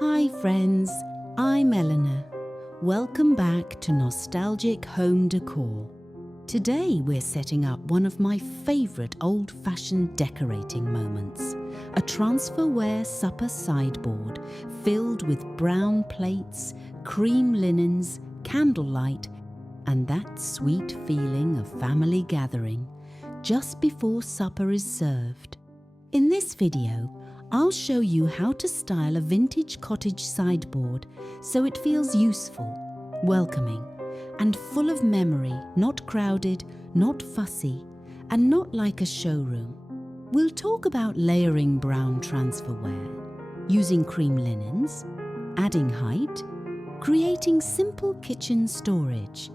Hi friends, I'm Eleanor. Welcome back to Nostalgic Home Decor. Today we're setting up one of my favourite old-fashioned decorating moments, a Transferware supper sideboard filled with brown plates, cream linens, candlelight, and that sweet feeling of family gathering just before supper is served. In this video, I'll show you how to style a vintage cottage sideboard so it feels useful, welcoming, and full of memory, not crowded, not fussy, and not like a showroom. We'll talk about layering brown transferware, using cream linens, adding height, creating simple kitchen storage,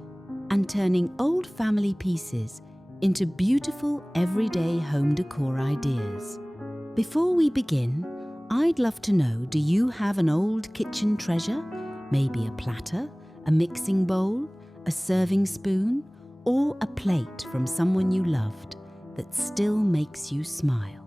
and turning old family pieces into beautiful everyday home decor ideas. Before we begin, I'd love to know, do you have an old kitchen treasure? Maybe a platter, a mixing bowl, a serving spoon, or a plate from someone you loved that still makes you smile.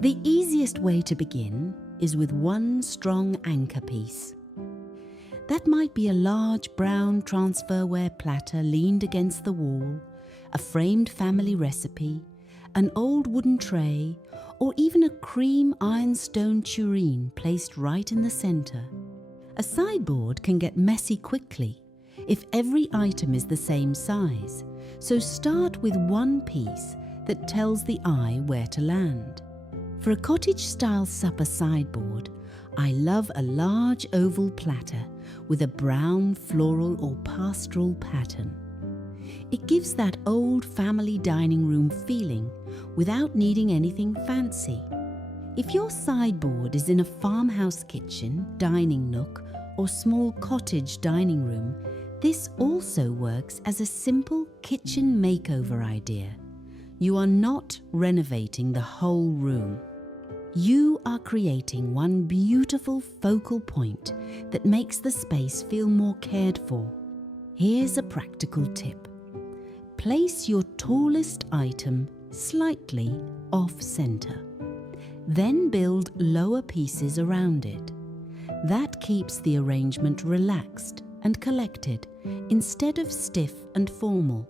The easiest way to begin is with one strong anchor piece. That might be a large brown transferware platter leaned against the wall, a framed family recipe, an old wooden tray, or even a cream ironstone tureen placed right in the centre. A sideboard can get messy quickly if every item is the same size, so start with one piece that tells the eye where to land. For a cottage-style supper sideboard, I love a large oval platter with a brown floral or pastoral pattern. It gives that old family dining room feeling without needing anything fancy. If your sideboard is in a farmhouse kitchen, dining nook, or small cottage dining room, this also works as a simple kitchen makeover idea. You are not renovating the whole room. You are creating one beautiful focal point that makes the space feel more cared for. Here's a practical tip. Place your tallest item slightly off-center. Then build lower pieces around it. That keeps the arrangement relaxed and collected instead of stiff and formal.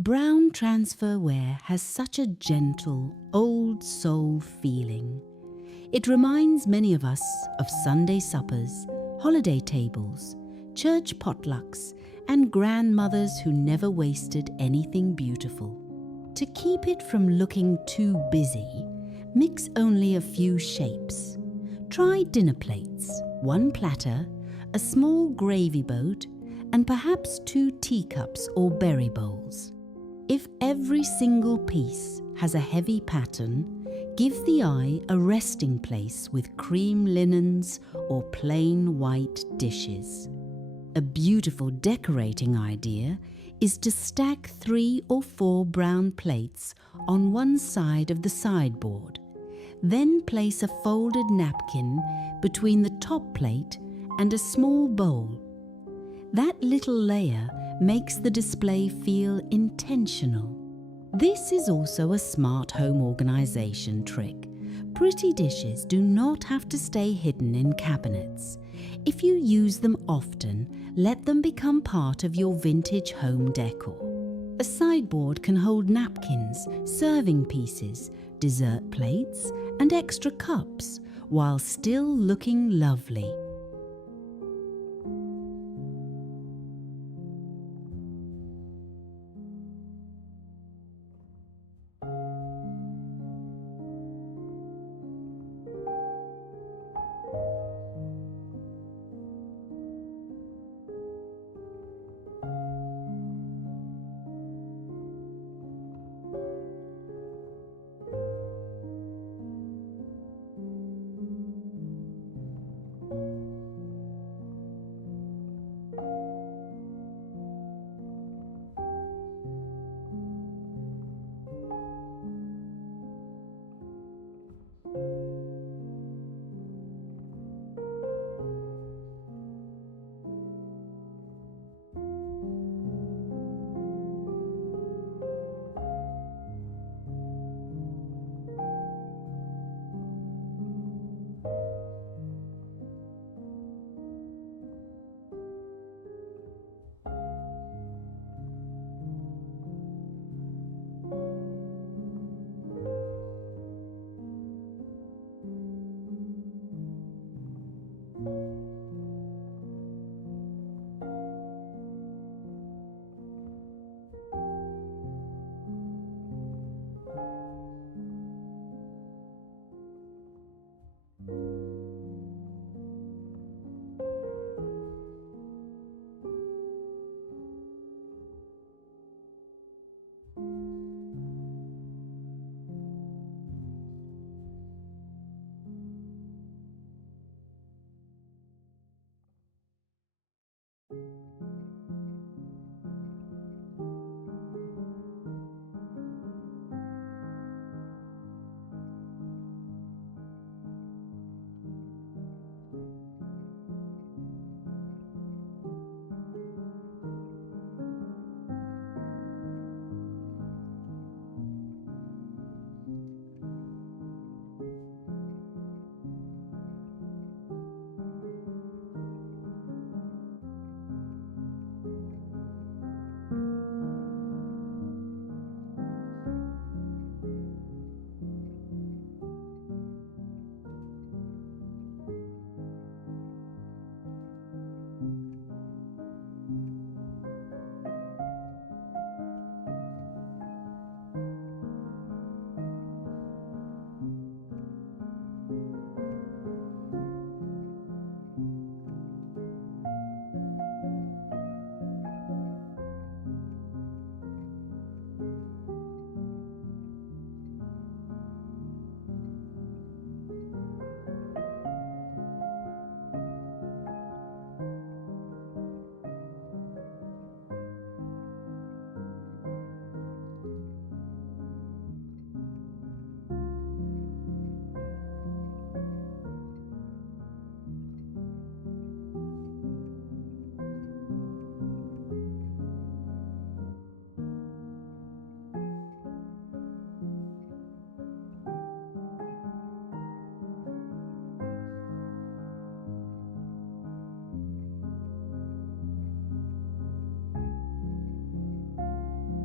Brown transferware has such a gentle, old soul feeling. It reminds many of us of Sunday suppers, holiday tables, church potlucks, and grandmothers who never wasted anything beautiful. To keep it from looking too busy, mix only a few shapes. Try dinner plates, one platter, a small gravy boat, and perhaps 2 teacups or berry bowls. If every single piece has a heavy pattern, give the eye a resting place with cream linens or plain white dishes. A beautiful decorating idea is to stack 3 or 4 brown plates on one side of the sideboard. Then place a folded napkin between the top plate and a small bowl. That little layer makes the display feel intentional. This is also a smart home organization trick. Pretty dishes do not have to stay hidden in cabinets. If you use them often, let them become part of your vintage home decor. A sideboard can hold napkins, serving pieces, dessert plates, and extra cups, while still looking lovely.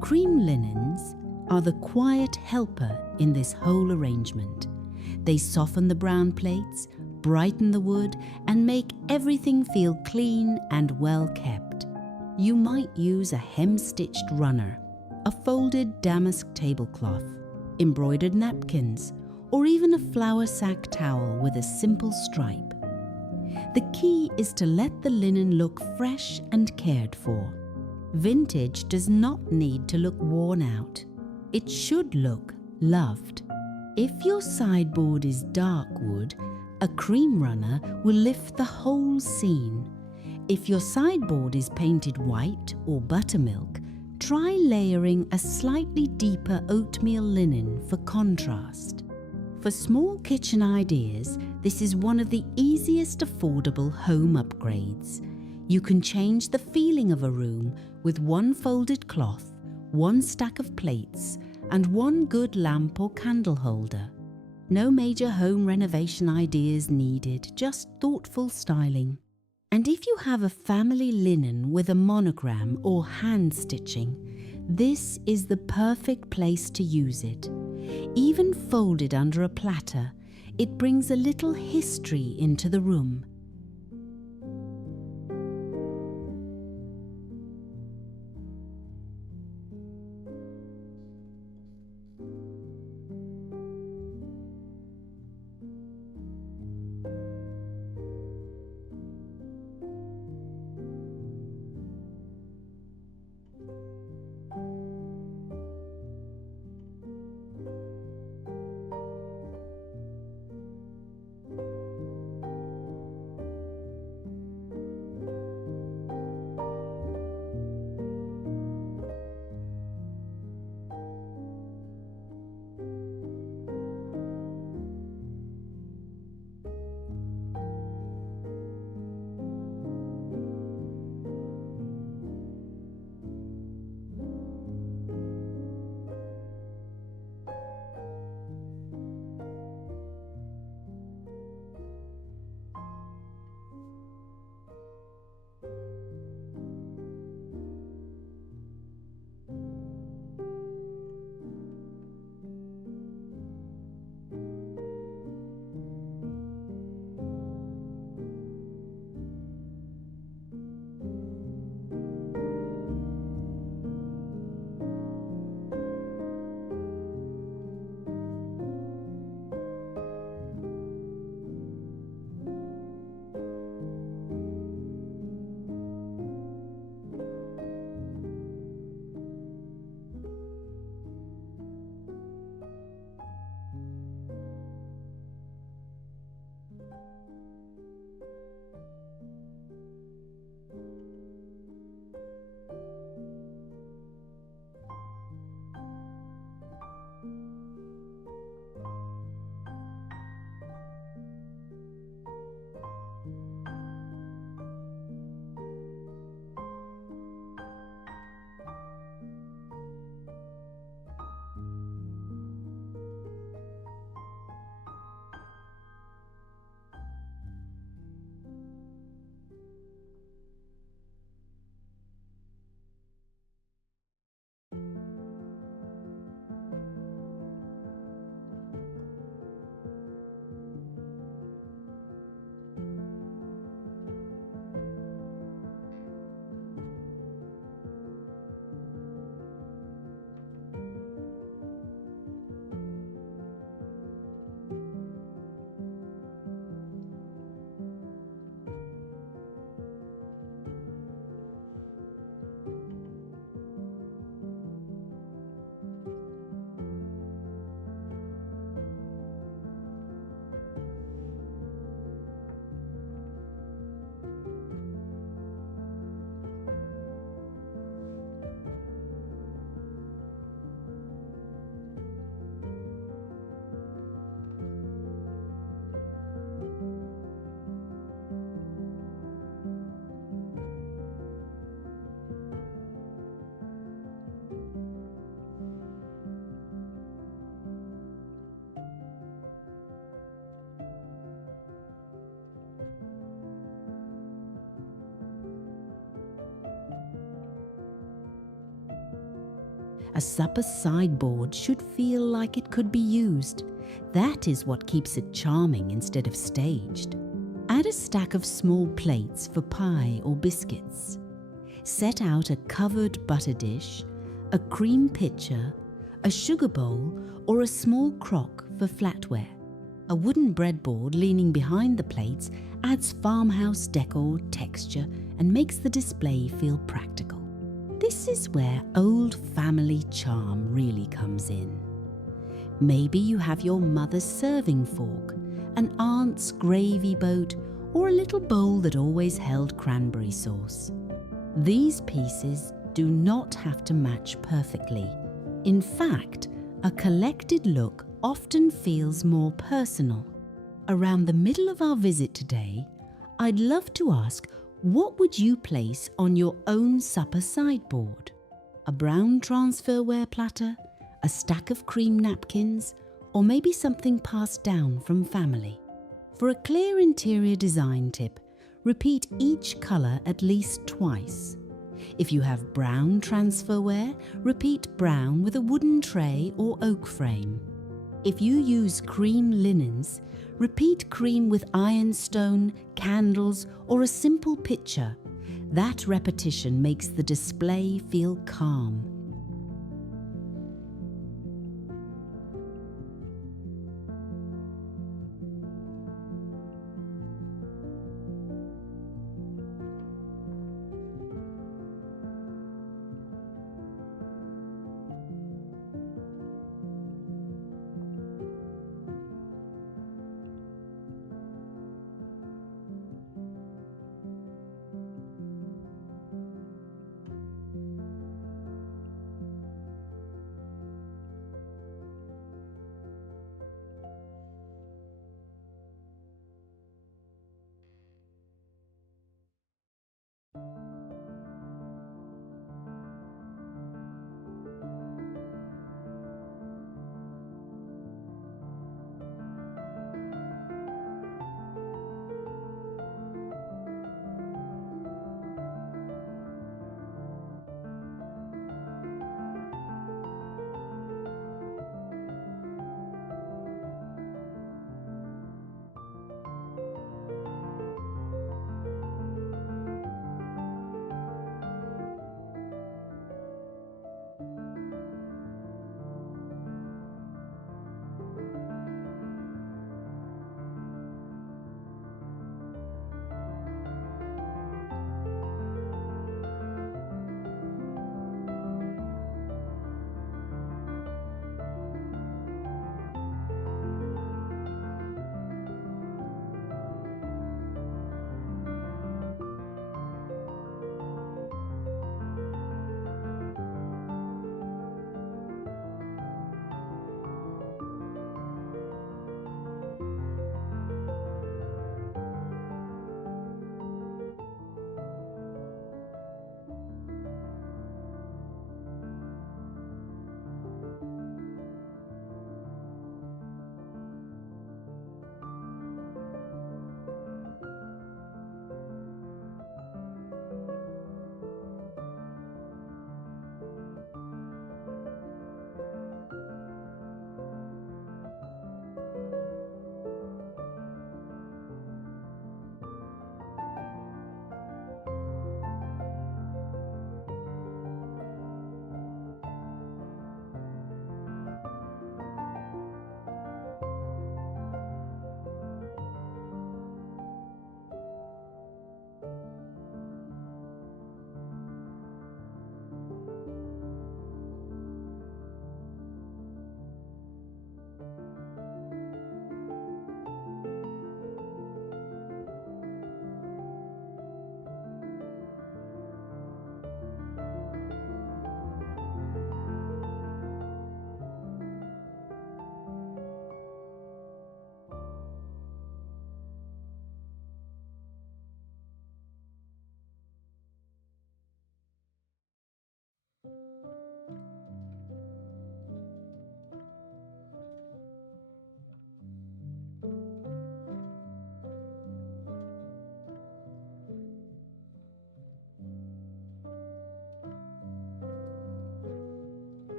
Cream linens are the quiet helper in this whole arrangement. They soften the brown plates, brighten the wood, and make everything feel clean and well kept. You might use a hem-stitched runner, a folded damask tablecloth, embroidered napkins, or even a flour sack towel with a simple stripe. The key is to let the linen look fresh and cared for. Vintage does not need to look worn out. It should look loved. If your sideboard is dark wood, a cream runner will lift the whole scene. If your sideboard is painted white or buttermilk, try layering a slightly deeper oatmeal linen for contrast. For small kitchen ideas, this is one of the easiest affordable home upgrades. You can change the feeling of a room with one folded cloth, one stack of plates, and one good lamp or candle holder. No major home renovation ideas needed, just thoughtful styling. And if you have a family linen with a monogram or hand stitching, this is the perfect place to use it. Even folded under a platter, it brings a little history into the room. A supper sideboard should feel like it could be used. That is what keeps it charming instead of staged. Add a stack of small plates for pie or biscuits. Set out a covered butter dish, a cream pitcher, a sugar bowl, or a small crock for flatware. A wooden breadboard leaning behind the plates adds farmhouse decor texture and makes the display feel practical. This is where old family charm really comes in. Maybe you have your mother's serving fork, an aunt's gravy boat, or a little bowl that always held cranberry sauce. These pieces do not have to match perfectly. In fact, a collected look often feels more personal. Around the middle of our visit today, I'd love to ask, what would you place on your own supper sideboard? A brown transferware platter, a stack of cream napkins, or maybe something passed down from family? For a clear interior design tip, repeat each colour at least twice. If you have brown transferware, repeat brown with a wooden tray or oak frame. If you use cream linens, repeat cream with ironstone, candles, or a simple pitcher. That repetition makes the display feel calm.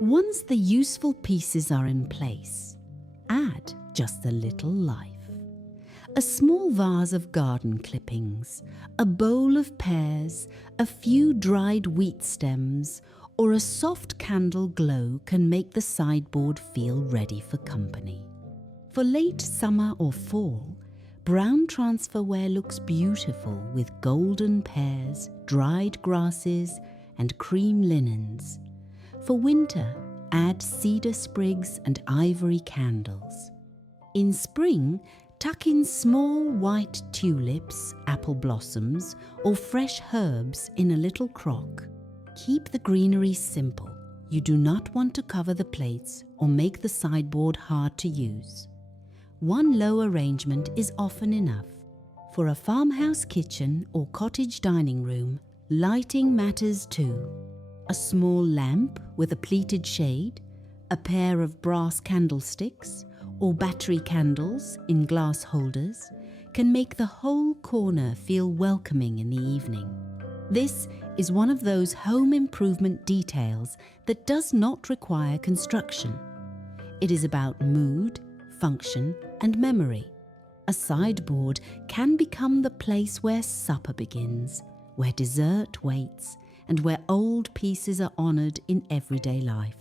Once the useful pieces are in place, add just a little life. A small vase of garden clippings, a bowl of pears, a few dried wheat stems, or a soft candle glow can make the sideboard feel ready for company. For late summer or fall, brown transferware looks beautiful with golden pears, dried grasses, and cream linens. For winter, add cedar sprigs and ivory candles. In spring, tuck in small white tulips, apple blossoms, or fresh herbs in a little crock. Keep the greenery simple. You do not want to cover the plates or make the sideboard hard to use. One low arrangement is often enough. For a farmhouse kitchen or cottage dining room, lighting matters too. A small lamp with a pleated shade, a pair of brass candlesticks, or battery candles in glass holders can make the whole corner feel welcoming in the evening. This is one of those home improvement details that does not require construction. It is about mood, function, and memory. A sideboard can become the place where supper begins, where dessert waits, and where old pieces are honoured in everyday life.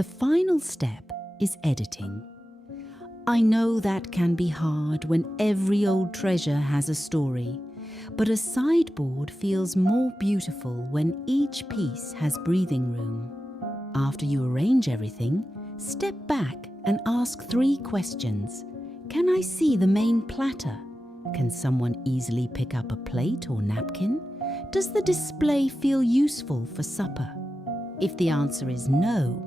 The final step is editing. I know that can be hard when every old treasure has a story, but a sideboard feels more beautiful when each piece has breathing room. After you arrange everything, step back and ask 3 questions. Can I see the main platter? Can someone easily pick up a plate or napkin? Does the display feel useful for supper? If the answer is no,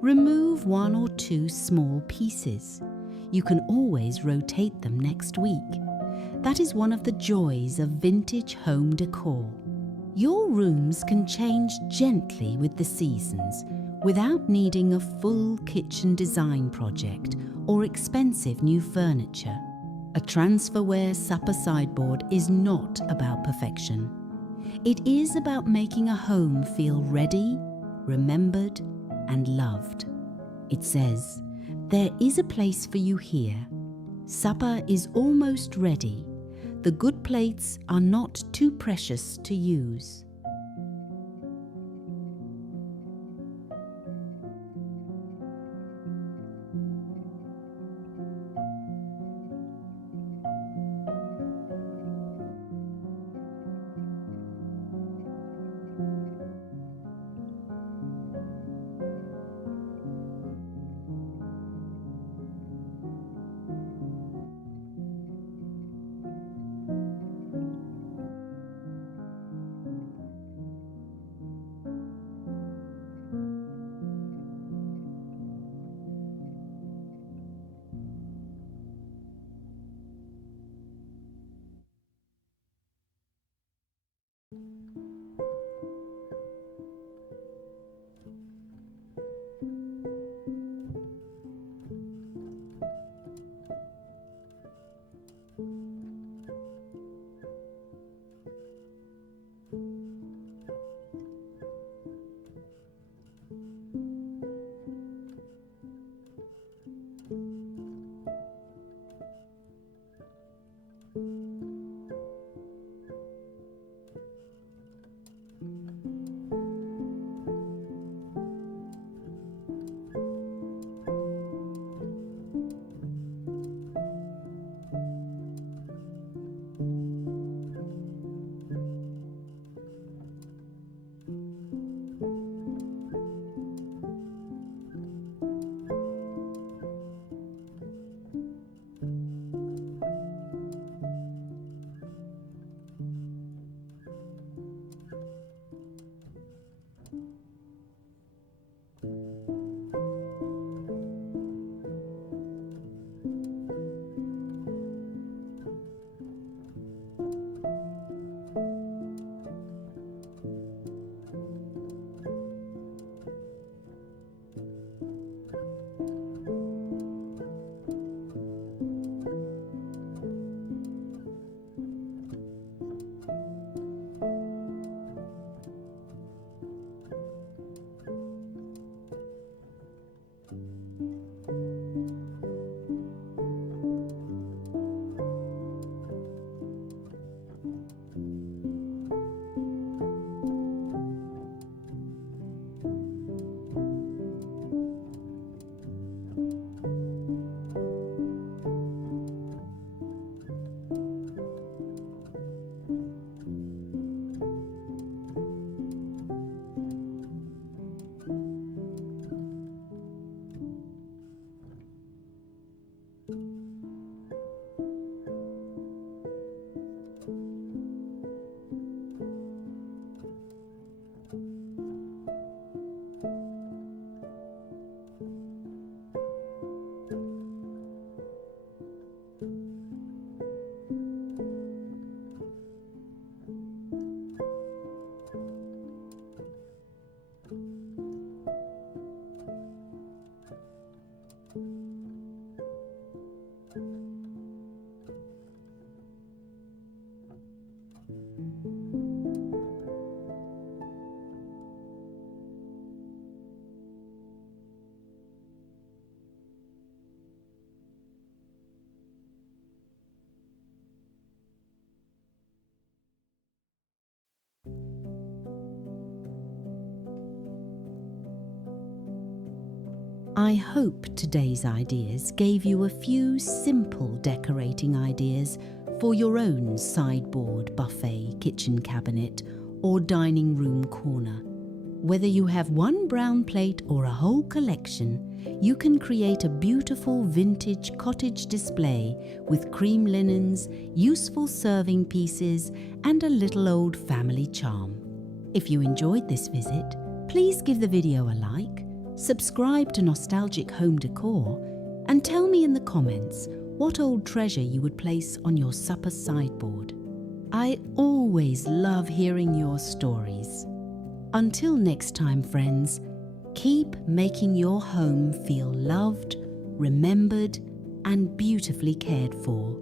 remove 1 or 2 small pieces. You can always rotate them next week. That is one of the joys of vintage home decor. Your rooms can change gently with the seasons without needing a full kitchen design project or expensive new furniture. A Transferware supper sideboard is not about perfection. It is about making a home feel ready, remembered, and loved. It says, "There is a place for you here. Supper is almost ready. The good plates are not too precious to use." I hope today's ideas gave you a few simple decorating ideas for your own sideboard, buffet, kitchen cabinet, or dining room corner. Whether you have one brown plate or a whole collection, you can create a beautiful vintage cottage display with cream linens, useful serving pieces, and a little old family charm. If you enjoyed this visit, please give the video a like, subscribe to Nostalgic Home Decor, and tell me in the comments what old treasure you would place on your supper sideboard. I always love hearing your stories. Until next time, friends, keep making your home feel loved, remembered, and beautifully cared for.